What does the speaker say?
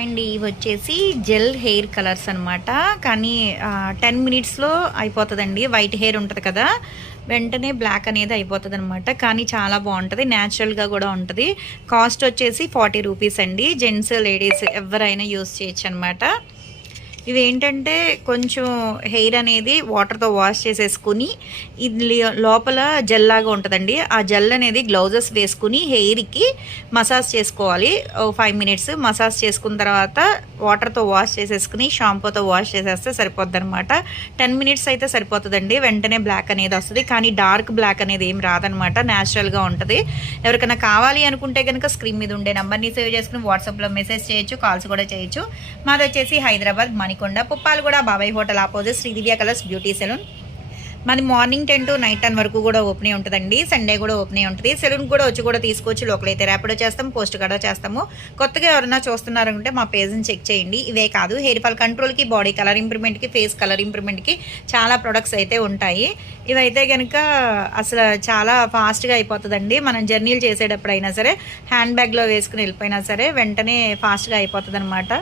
Hi అండి. ఇవి వచ్చేసి జెల్ హెయిర్ కలర్స్ అనమాట. కానీ 10 మినిట్స్లో అయిపోతుందండి. వైట్ హెయిర్ ఉంటుంది కదా, వెంటనే బ్లాక్ అనేది అయిపోతుంది అనమాట. కానీ చాలా బాగుంటుంది, న్యాచురల్గా కూడా ఉంటుంది. కాస్ట్ వచ్చేసి 40 రూపీస్ అండి. జెంట్స్ లేడీస్ ఎవరైనా యూస్ చేయొచ్చు అనమాట. ఇవి ఏంటంటే కొంచెం హెయిర్ అనేది వాటర్తో వాష్ చేసేసుకుని ఇది లోపల జెల్ లాగా ఉంటుందండి. ఆ జెల్ అనేది గ్లౌజెస్ వేసుకుని హెయిర్కి మసాజ్ చేసుకోవాలి. 5 మినిట్స్ మసాజ్ చేసుకున్న తర్వాత వాటర్తో వాష్ చేసేసుకుని షాంపూతో వాష్ చేసేస్తే సరిపోద్ది అనమాట. 10 మినిట్స్ అయితే సరిపోతుందండి. వెంటనే బ్లాక్ అనేది వస్తుంది, కానీ డార్క్ బ్లాక్ అనేది ఏం రాదనమాట, న్యాచురల్గా ఉంటుంది. ఎవరికైనా కావాలి అనుకుంటే కనుక స్క్రీన్ మీద ఉండే నెంబర్ని సేవ్ చేసుకుని వాట్సాప్లో మెసేజ్ చేయొచ్చు, కాల్స్ కూడా చేయొచ్చు. మాది వచ్చేసి Hyderabad Manikonda, Puppalaguda, Babai hotel opposite Sridivya colours beauty salon. మాది మార్నింగ్ 10 to నైట్ 10 వరకు కూడా ఓపెన్ ఉంటుందండి. సండే కూడా ఓపెన్ ఉంటుంది. సెలూన్ కూడా వచ్చి కూడా తీసుకోవచ్చు. లోకల్ అయితే ర్యాపిడో చేస్తాం, పోస్ట్ కూడా చేస్తాము. కొత్తగా ఎవరైనా చూస్తున్నారంటే మా పేజ్ని చెక్ చేయండి. ఇవే కాదు, హెయిర్ ఫాల్ కంట్రోల్కి, బాడీ కలర్ ఇంప్రూవ్మెంట్కి, ఫేస్ కలర్ ఇంప్రూవ్మెంట్కి చాలా ప్రొడక్ట్స్ అయితే ఉంటాయి. ఇవైతే కనుక అసలు చాలా ఫాస్ట్గా అయిపోతుందండి. మనం జర్నీలు చేసేటప్పుడు అయినా సరే, హ్యాండ్ బ్యాగ్లో వేసుకుని వెళ్ళిపోయినా సరే వెంటనే ఫాస్ట్గా అయిపోతుంది అనమాట.